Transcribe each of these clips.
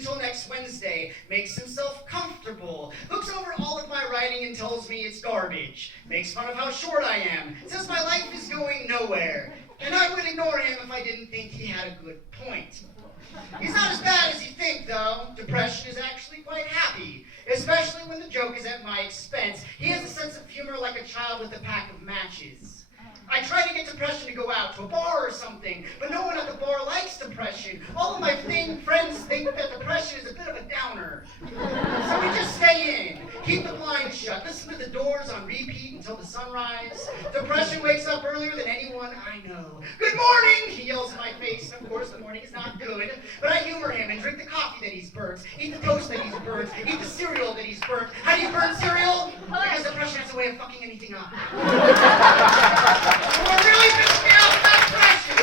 until next Wednesday, makes himself comfortable, looks over all of my writing and tells me it's garbage, makes fun of how short I am, says my life is going nowhere, and I would ignore him if I didn't think he had a good point. He's not as bad as you think, though. Depression is actually quite happy, especially when the joke is at my expense. He has a sense of humor like a child with a pack of matches. I try to get Depression to go out to a bar or something, but no one at the bar likes Depression. All of my friends think that Depression is a bit of a downer. So we just stay in, keep the blinds shut, listen to the Doors on repeat until the sunrise. Depression wakes up earlier than anyone I know. Good morning, he yells in my face. Of course, the morning is not good, but I humor him and drink the coffee that he's burnt, eat the toast that he's burnt, eat the cereal that he's burnt. How do you burn cereal? Because Depression has a way of fucking anything up. What really pisses me off about Depression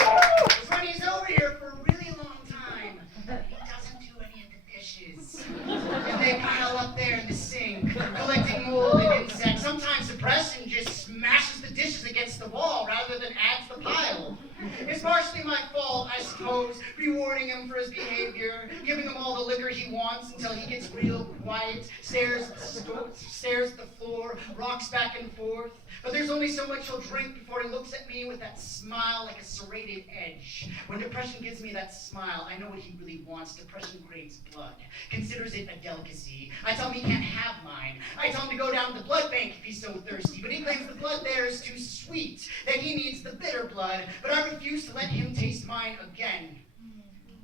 is when he's over here for a really long time, he doesn't do any of the dishes. And they pile up there in the sink, collecting mold and insects. Sometimes Depression just smashes the dishes against the wall rather than adds the pile. It's partially my fault, I suppose, rewarding him for his behavior, giving him all the liquor he wants until he gets real quiet, stares at the floor, rocks back and forth. But there's only so much he'll drink before he looks at me with that smile like a serrated edge. When Depression gives me that smile, I know what he really wants. Depression craves blood, considers it a delicacy. I tell him he can't have mine. I tell him to go down to the blood bank if he's so thirsty, but he claims the blood there is too sweet, that he needs the bitter blood, but I refuse to let him taste mine again.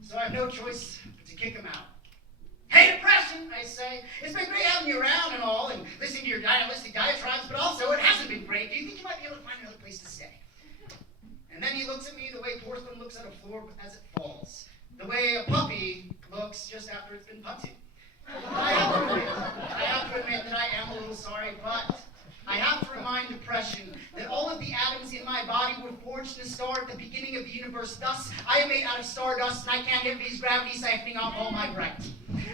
So I have no choice but to kick him out. Hey, Depression, I say, it's been great having you around and all, and listening to your nihilistic diatribes, but also it hasn't been great. Do you think you might be able to find another place to stay? And then he looks at me the way porcelain looks at a floor as it falls, the way a puppy looks just after it's been punted. I have to admit that I am a little sorry, but I have to remind Depression that all of the atoms in my body were forged in a star at the beginning of the universe. Thus, I am made out of stardust, and I can't hit these gravity siphoning off all my bright.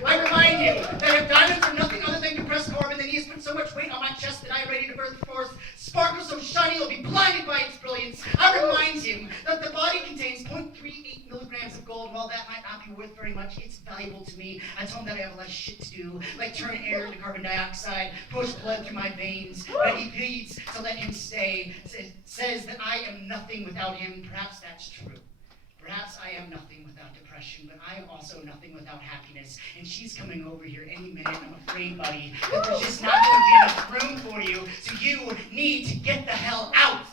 I remind you that if diamonds are nothing other than compressed carbon, then he has put so much weight on my chest that I am ready to birth forth sparkle so shiny you'll be blinded by its brilliance. I remind him that the body contains 0.38 milligrams of gold. While that might not be worth very much, it's valuable to me. I tell him that I have a lot of shit to do, like turn air into carbon dioxide, push blood through my veins, but he pleads to let him stay, says that I am nothing without him. Perhaps that's true. Perhaps I am nothing without Depression, but I am also nothing without happiness. And she's coming over here any minute, I'm afraid, buddy, that there's just not going to be enough room for you, so you need to get the hell out.